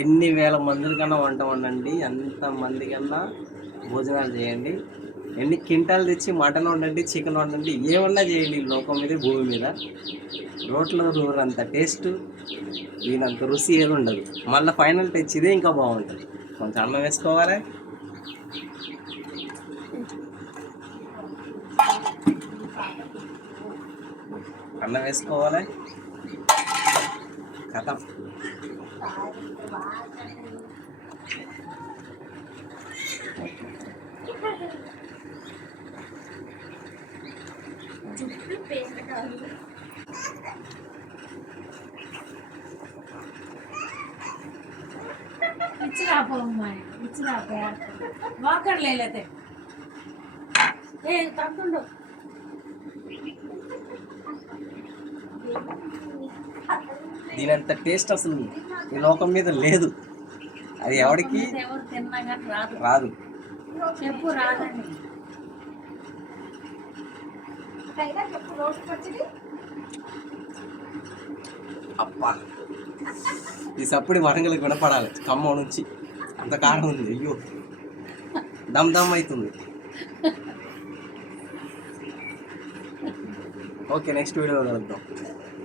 ఎన్ని వేల మంది కన్నా వంట వండండి, అంత మంది కన్నా భోజనాలు చేయండి, ఎన్ని కింటాలు తెచ్చి మటన్ వండండి, చికెన్ వండండి, ఏమన్నా చేయండి లోకం మీద, భూమి మీద రోట్లో అంత టేస్ట్, దీనంత రుచి ఏది ఉండదు. మళ్ళీ ఫైనల్ టచ్ ఇదే ఇంకా బాగుంటుంది. కొంచెం అన్నం వేసుకోవాలి, అన్నం వేసుకోవాలి, కథ దీనంత టేస్ట్ అసలు ఈ లోకం మీద లేదు. అది ఎవరికి రాదు. చెప్పు రాదండి. అబ్బా, ఈ సప్పుడు వరంగల్కి వినపడాలి ఖమ్మం నుంచి. అంత కారం ఉంది. అయ్యో, దమ్ దమ్ అవుతుంది. ఓకే, నెక్స్ట్ వీడియోలో కలుద్దాం.